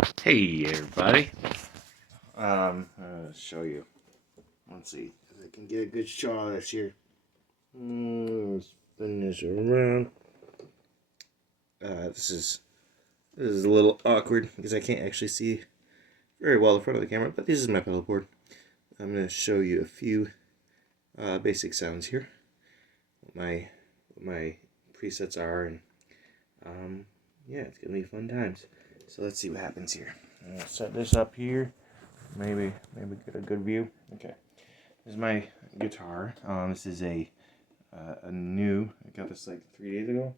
Hey everybody. I'll show you. Let's see if I can get a good shot of this here. Spin this around. This is a little awkward because I can't actually see very well the front of the camera, but this is my pedal board. I'm going to show you a few basic sounds here. What my presets are, and yeah, it's gonna be fun times. So let's see what happens here. I'll set this up here. Maybe get a good view. Okay, this is my guitar. This is a new. I got this like 3 days ago.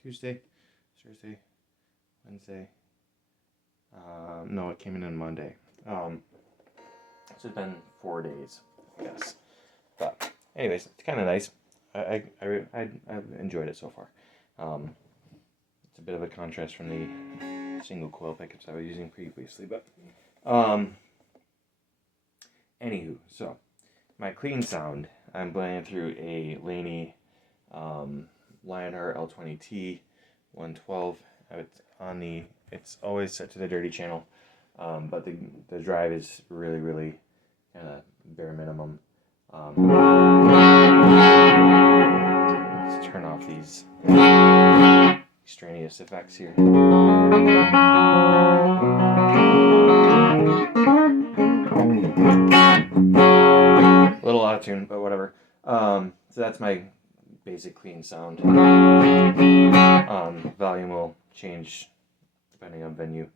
Tuesday, Thursday, Wednesday. No, it came in on Monday. So it's been 4 days, I guess. But anyways, it's kind of nice. I've enjoyed it so far. It's a bit of a contrast from the single coil pickups I was using previously, but anywho, so my clean sound, I'm blending through a Laney Lionheart L20T 112. It's always set to the dirty channel, but the drive is really kind of bare minimum. Let's turn off these extraneous effects here. A little out of tune, but whatever. So that's my basic clean sound. Volume will change depending on venue.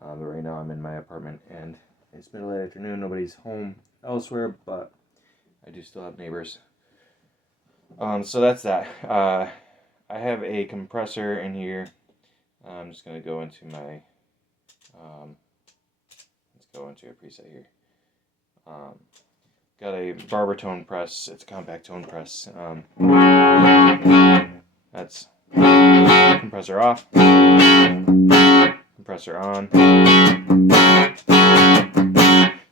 But right now I'm in my apartment and it's middle of the afternoon. Nobody's home elsewhere, but I do still have neighbors. So that's that. I have a compressor in here. I'm just going to go into my, let's go into a preset here. Got a Barber tone press. It's a compact tone press. That's compressor off, compressor on.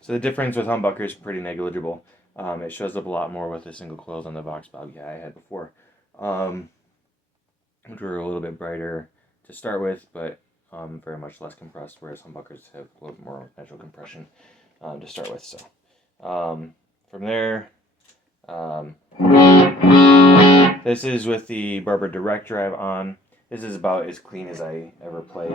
So the difference with humbucker is pretty negligible. It shows up a lot more with the single coils on the Vox Bob I had before, which were a little bit brighter to start with, but very much less compressed, whereas humbuckers have a little bit more natural compression to start with. So from there, this is with the Barber direct drive on. This is about as clean as I ever played.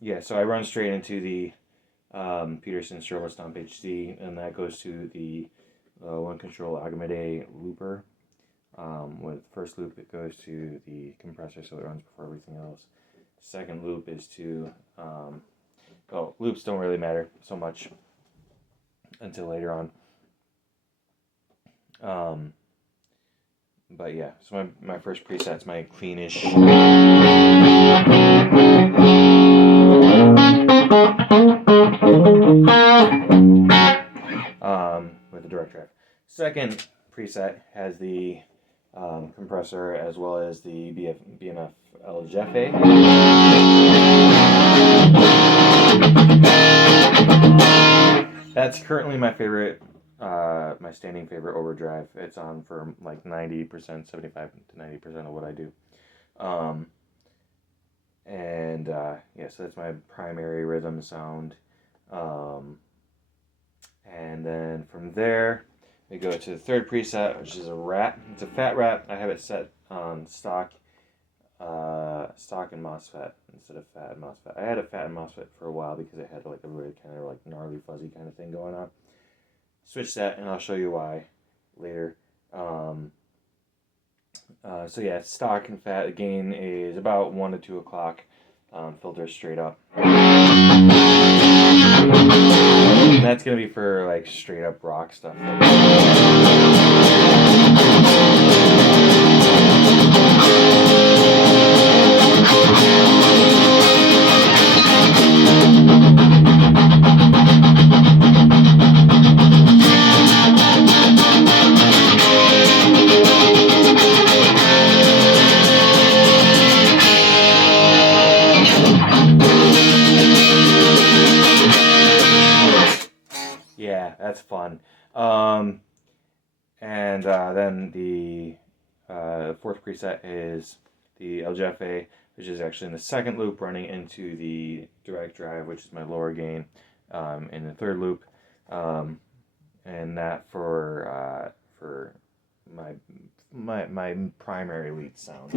Yeah, so I run straight into the Peterson Strobostomp HD, and that goes to the one control Agamidae looper. With first loop, it goes to the compressor, so it runs before everything else. Second loop is to, well, loops don't really matter so much until later on. But yeah, so my first preset's my cleanish. With the direct drive. Second preset has the compressor as well as the BMF El Jefé. That's currently my favorite, my standing favorite overdrive. It's on for like 90%, 75 to 90% of what I do. Yeah, so that's my primary rhythm sound. And then from there, we go to the third preset, which is a rat. It's a Fat Rat. I have it set on stock and MOSFET instead of Fat and MOSFET. I had a Fat and MOSFET for a while because it had like a really kind of like gnarly fuzzy kind of thing going on. Switch that, and I'll show you why later. So yeah, stock and Fat. The gain is about 1 to 2 o'clock. Filter straight up. And that's gonna be for like straight up rock stuff. that's fun. And then the fourth preset is the El Jefé, which is actually in the second loop, running into the direct drive, which is my lower gain, in the third loop, and that for my primary lead sound.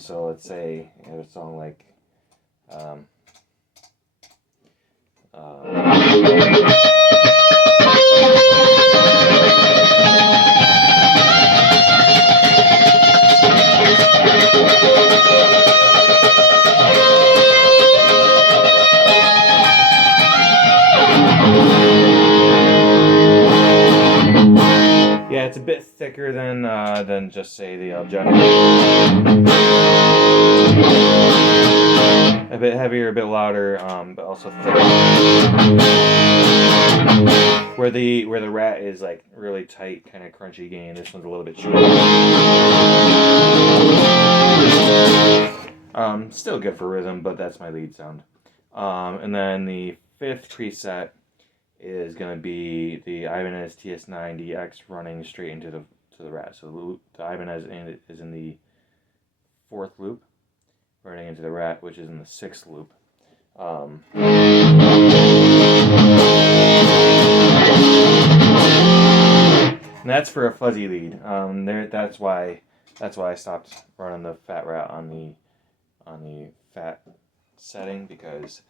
So let's say a song like yeah, it's a bit thicker than just say the El Jefé. A bit heavier, a bit louder, but also thicker. Where the Rat is like really tight, kind of crunchy gain. This one's a little bit shorter. Still good for rhythm, but that's my lead sound. And then the fifth preset is going to be the Ibanez TS9DX running straight into the Rat. So the Ibanez is in the fourth loop, running into the Rat, which is in the sixth loop. And that's for a fuzzy lead. That's why I stopped running the Fat Rat on the fat setting, because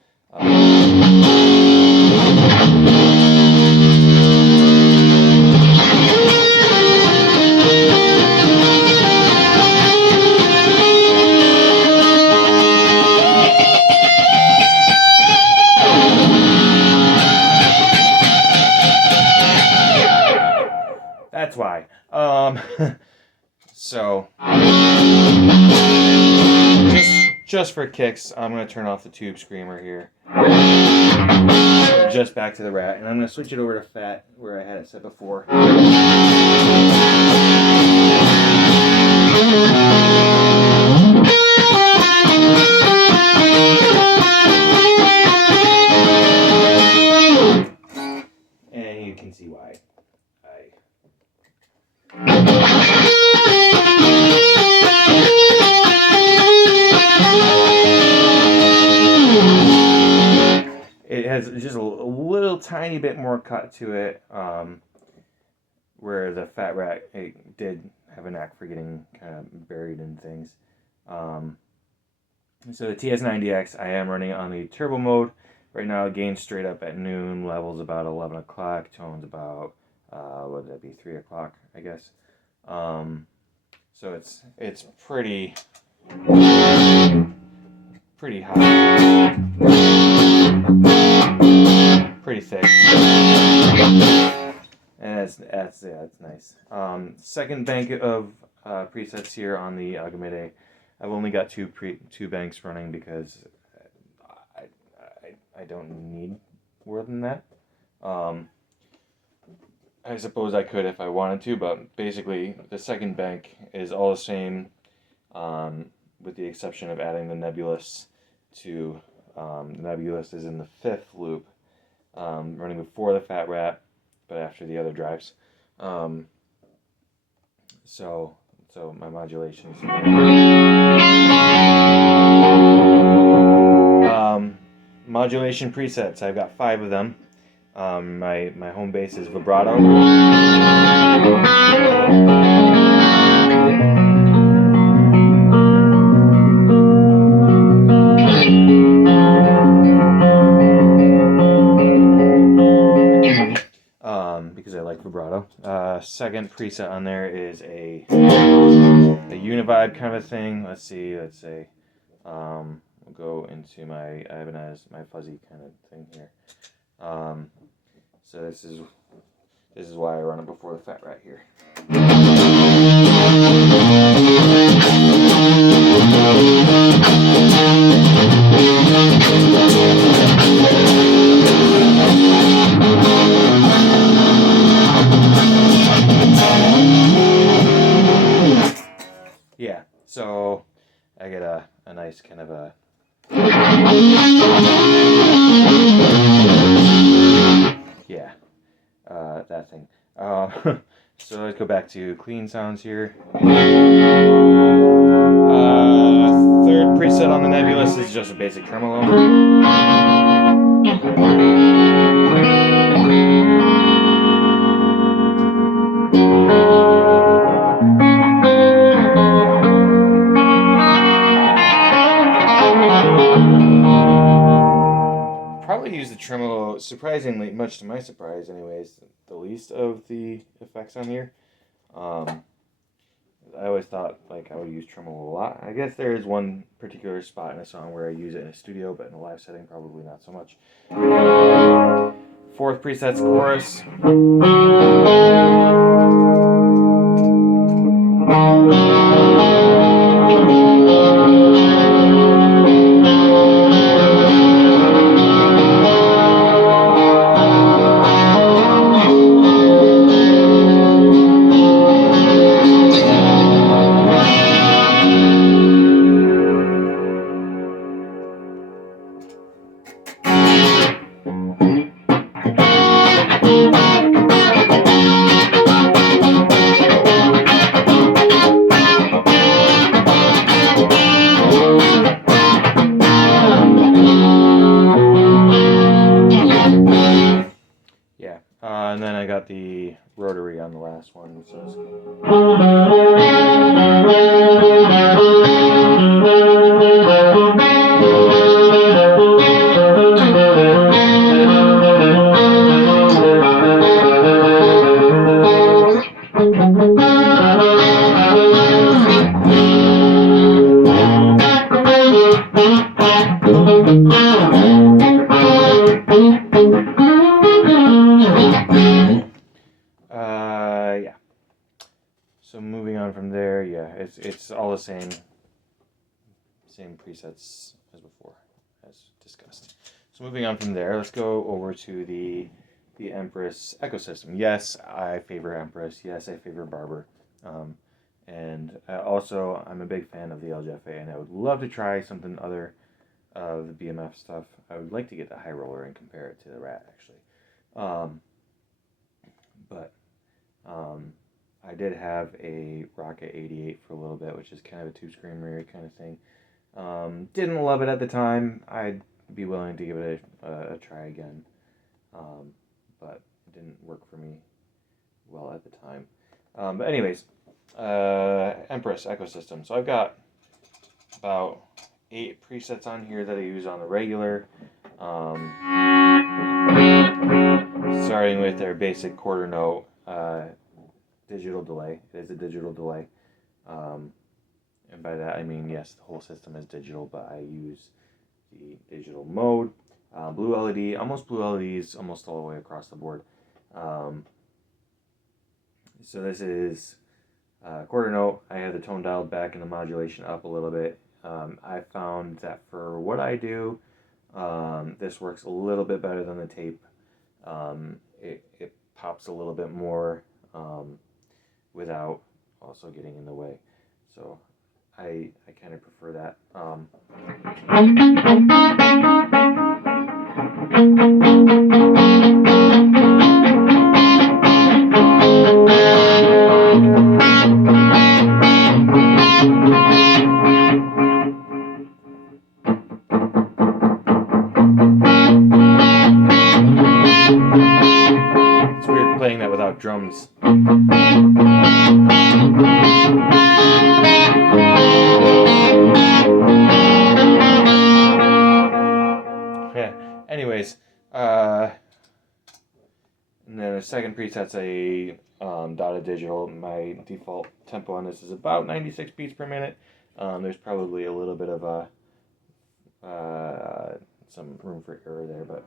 that's why. So just for kicks, I'm going to turn off the tube screamer here. Just back to the Rat, and I'm going to switch it over to Fat, where I had it set before. And you can see why. It has just a little tiny bit more cut to it, where the Fat Rat, it did have a knack for getting kind of buried in things. So the TS9DX, I am running on the turbo mode. Right now, gain straight up at noon, levels about 11 o'clock, tones about, what would that be, 3 o'clock, I guess. So it's pretty high. Pretty thick, and that's nice. Second bank of presets here on the Agamidae. I've only got two banks running because I don't need more than that. I suppose I could if I wanted to, but basically the second bank is all the same, with the exception of adding the Nebulus to. The Nebulus is in the fifth loop, running before the Fat Rat, but after the other drives. So my modulations. Modulation presets. I've got 5 of them. My home base is vibrato. Because I like vibrato. Second preset on there is a univibe kind of thing. Let's say we'll go into my Ibanez, my fuzzy kind of thing here. So this is why I run it before the Fat Rat here. Yeah, so I get a nice kind of a yeah, that thing. So let's go back to clean sounds here. Third preset on the Nebulus is just a basic tremolo. Probably use the tremolo, surprisingly, much to my surprise anyways, the least of the effects on here. I always thought like I would use tremolo a lot. I guess there is one particular spot in a song where I use it in a studio, but in a live setting probably not so much. Fourth preset's chorus. And then I got the rotary on the last one. So yeah. So moving on from there, yeah, it's all the same presets as before, as discussed. So moving on from there, let's go over to the Empress Echosystem. Yes, I favor Empress. Yes, I favor Barber. And also, I'm a big fan of the El Jefé, and I would love to try something other of the BMF stuff. I would like to get the high roller and compare it to the Rat, actually. I did have a Rocket 88 for a little bit, which is kind of a two-screen mirror kind of thing. Didn't love it at the time. I'd be willing to give it a try again, but it didn't work for me well at the time. But anyways, Empress Echosystem. So I've got about 8 presets on here that I use on the regular. Starting with their basic quarter note digital delay. It is a digital delay. And by that I mean, yes, the whole system is digital, but I use the digital mode. Blue LED, almost blue LEDs almost all the way across the board. So this is quarter note. I have the tone dialed back and the modulation up a little bit. I found that for what I do, this works a little bit better than the tape. It pops a little bit more without also getting in the way. So I kind of prefer that. It's weird playing that without drums. Yeah. Anyways, and then the second preset's a dotted digital. My default tempo on this is about 96 beats per minute. There's probably a little bit of some room for error there, but.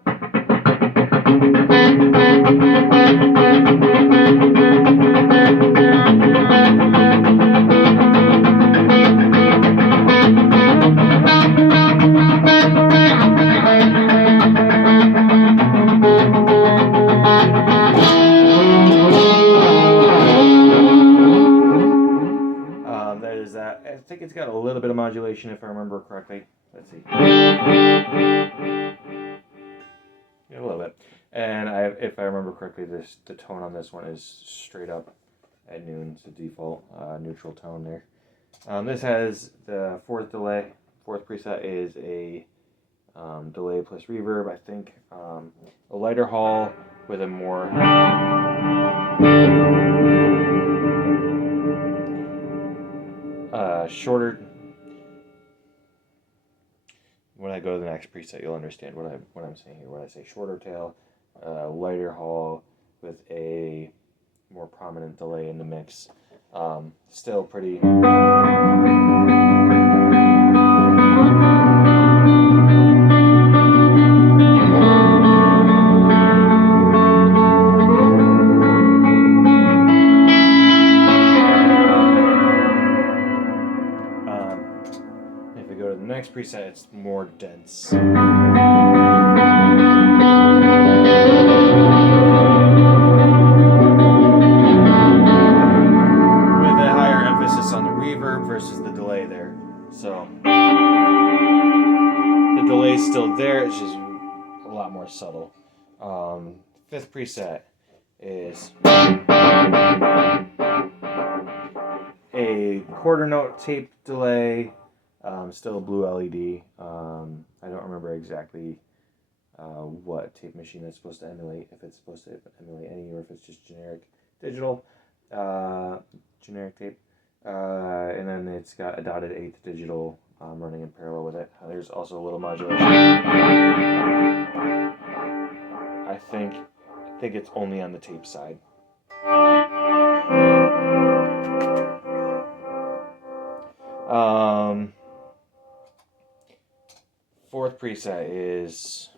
That is that. I think it's got a little bit of modulation if I remember correctly. Let's see. Yeah, a little bit. And if I remember correctly, the tone on this one is straight up at noon. It's a default neutral tone there. This has the fourth delay. Fourth preset is a delay plus reverb. I think a lighter haul with a more shorter. When I go to the next preset, you'll understand what I'm saying here. When I say shorter tail, lighter haul with a more prominent delay in the mix. Still pretty. If we go to the next preset, it's more dense. Versus the delay there. So the delay's still there, it's just a lot more subtle. Fifth preset is a quarter note tape delay, still a blue LED. I don't remember exactly what tape machine it's supposed to emulate, if it's supposed to emulate any or if it's just generic digital, generic tape. And then it's got a dotted 8th digital running in parallel with it. There's also a little modulation. I think it's only on the tape side. Fourth preset is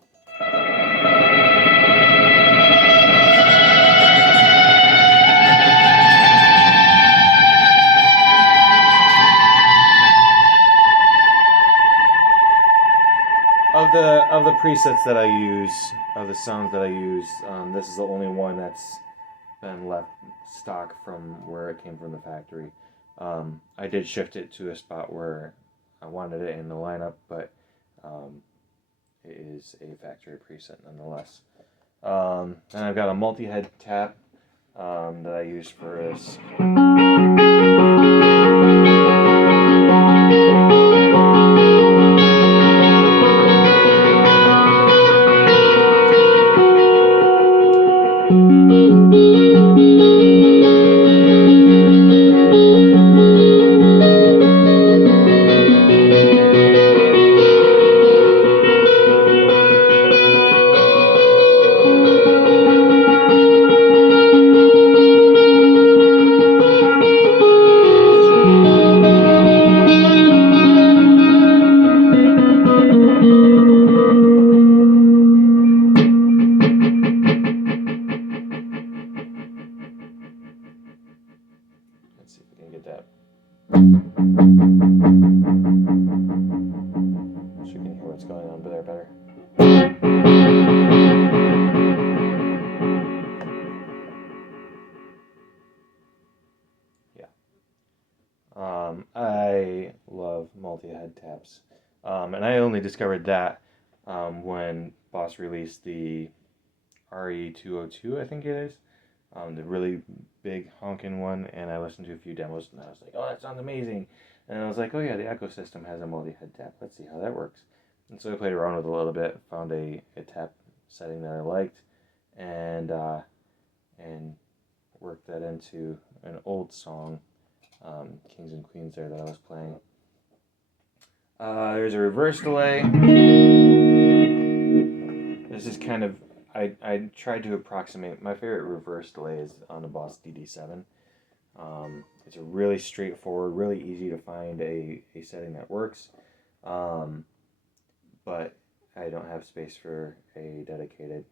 of the presets that I use, of the sounds that I use, this is the only one that's been left stock from where it came from the factory. I did shift it to a spot where I wanted it in the lineup, but it is a factory preset nonetheless. And I've got a multi-head tap that I use for this. Let's see if we can get that. So you can hear what's going on better. Yeah. I love multi-head taps. And I only discovered that when Boss released the RE202, I think it is. The really big honking one, and I listened to a few demos, and I was like, oh, that sounds amazing. And I was like, oh yeah, the Echosystem has a multi-head tap. Let's see how that works. And so I played around with it a little bit, found a tap setting that I liked, and worked that into an old song, Kings and Queens there, that I was playing. There's a reverse delay. This is kind of, I tried to approximate, my favorite reverse delay is on the Boss DD7. It's a really straightforward, really easy to find a setting that works. But I don't have space for a dedicated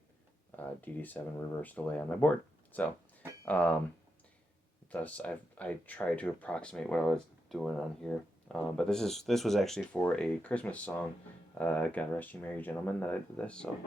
DD7 reverse delay on my board. So, thus I tried to approximate what I was doing on here. But this was actually for a Christmas song, God Rest You Merry Gentlemen, that I did this, so.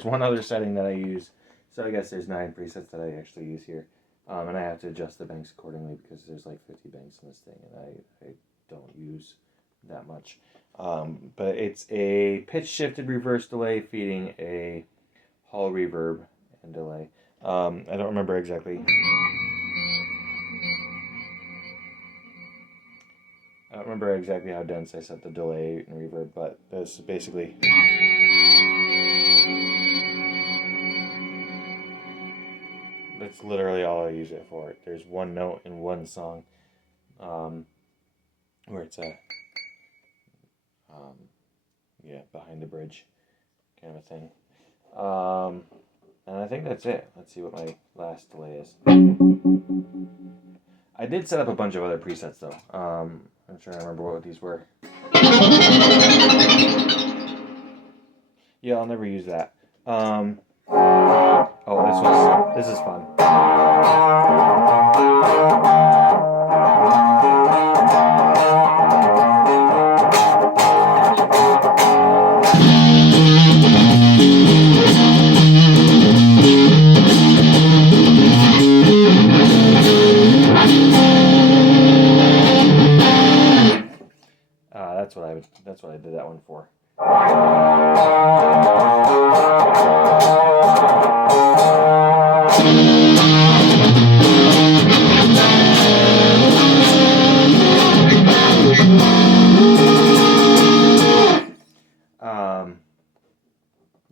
there's one other setting that I use. So I guess there's 9 presets that I actually use here. And I have to adjust the banks accordingly because there's like 50 banks in this thing, and I don't use that much. But it's a pitch shifted reverse delay feeding a hall reverb and delay. I don't remember exactly. I don't remember exactly how dense I set the delay and reverb, but that's basically. That's literally all I use it for. There's one note in one song where it's a, behind the bridge kind of a thing. And I think that's it. Let's see what my last delay is. I did set up a bunch of other presets though. I'm trying to remember what these were. Yeah, I'll never use that. This is fun. That's what I did that one for.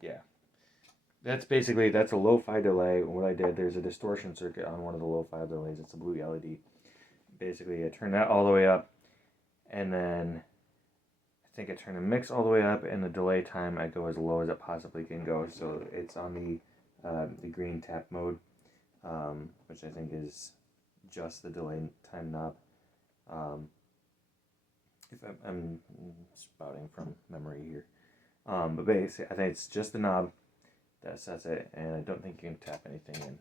Yeah. That's a lo-fi delay. What I did, there's a distortion circuit on one of the lo-fi delays. It's a blue LED. Basically, I turned that all the way up, and then I think I turn the mix all the way up, and the delay time I go as low as it possibly can go. So it's on the green tap mode, which I think is just the delay time knob. If I'm spouting from memory here, but basically I think it's just the knob that sets it, and I don't think you can tap anything in.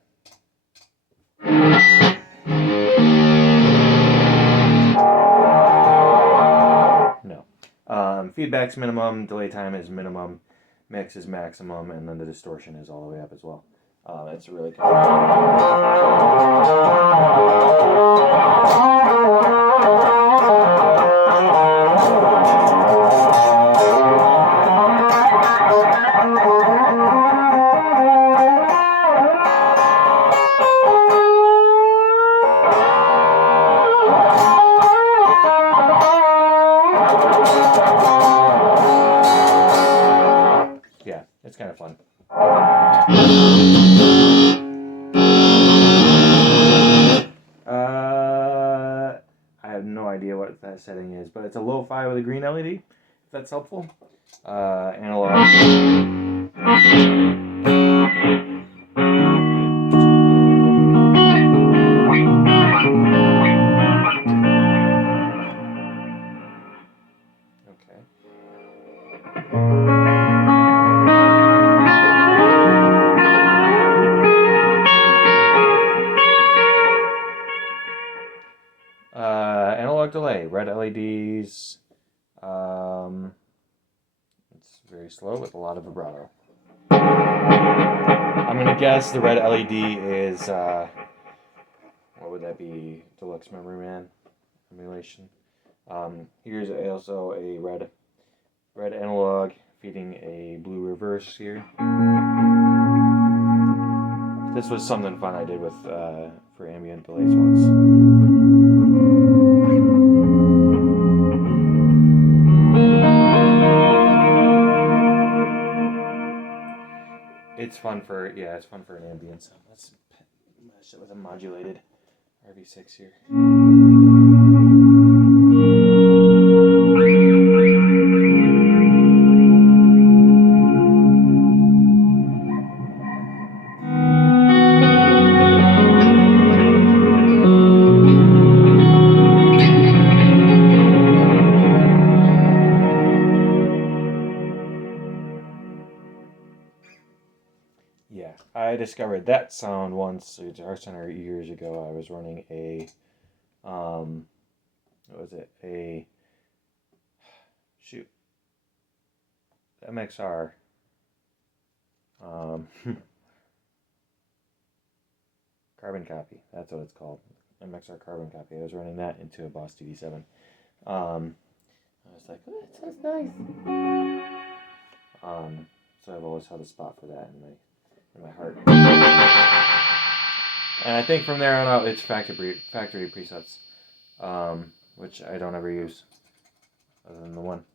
No. Feedback's minimum, delay time is minimum, mix is maximum, and then the distortion is all the way up as well. It's really cool. Yeah, it's kind of fun. I have no idea what that setting is, but it's a lo-fi with a green LED, if that's helpful. Analog. Okay. Analog delay, red LEDs. It's very slow with a lot of vibrato. I'm gonna guess the red LED is what would that be? Deluxe Memory Man emulation. Here's also a red analog feeding a blue reverse here. This was something fun I did with for ambient delays once. It's fun for an ambient sound. Let's match it with a modulated RV6 here. Yeah, I discovered that sound once at Guitar Center years ago. I was running a, what was it? MXR. Carbon copy, that's what it's called. MXR carbon copy. I was running that into a Boss DD7. I was like, oh, that sounds nice. So I've always had a spot for that in my heart. And I think from there on out, it's factory presets, which I don't ever use, other than the one.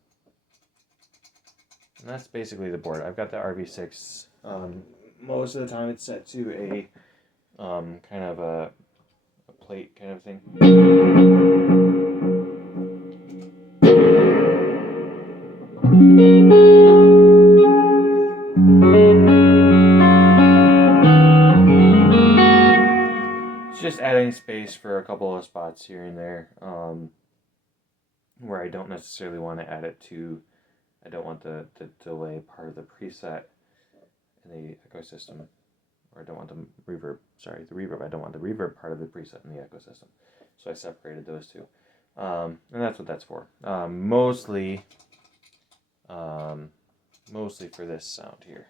And that's basically the board. I've got the RV6. Most of the time, it's set to a kind of a plate kind of thing. It's just adding space for a couple of spots here and there, where I don't necessarily want to add it to. I don't want the delay part of the preset in the ecosystem, or I don't want the reverb. Sorry, the reverb. I don't want the reverb part of the preset in the ecosystem. So I separated those two, and that's what that's for. Mostly for this sound here.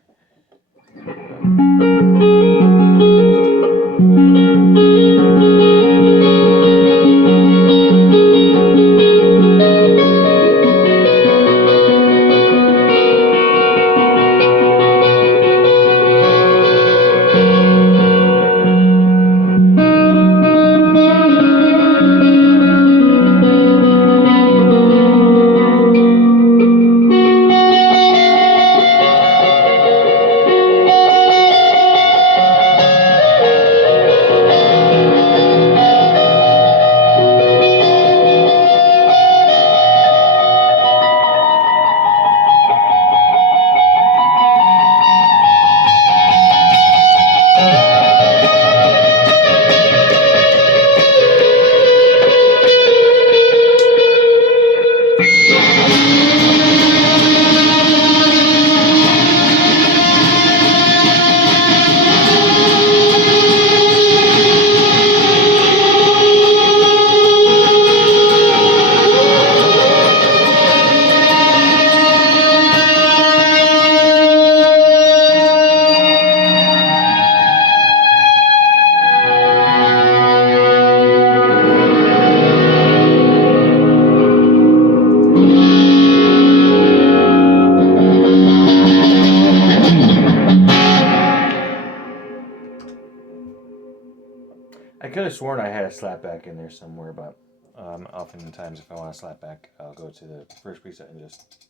I could have sworn I had a slapback in there somewhere, but oftentimes if I want a slapback, I'll go to the first preset and just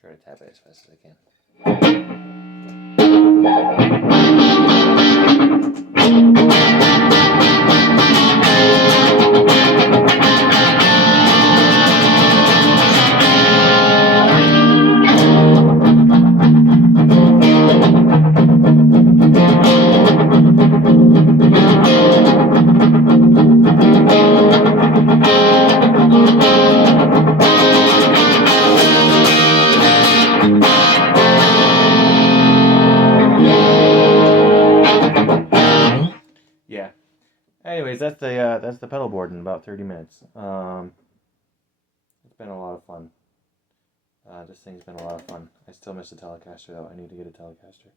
try to tap it as fast as I can. Anyways, that's the pedal board in about 30 minutes. It's been a lot of fun. This thing's been a lot of fun. I still miss a Telecaster though. I need to get a Telecaster.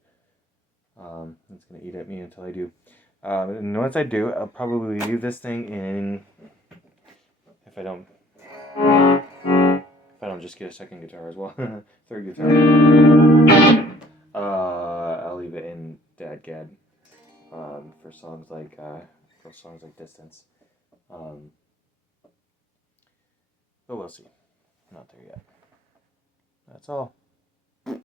It's gonna eat at me until I do. And once I do, I'll probably leave this thing in. If I don't just get a second guitar as well, third guitar. I'll leave it in Dadgad for songs like Distance. But we'll see. I'm not there yet. That's all.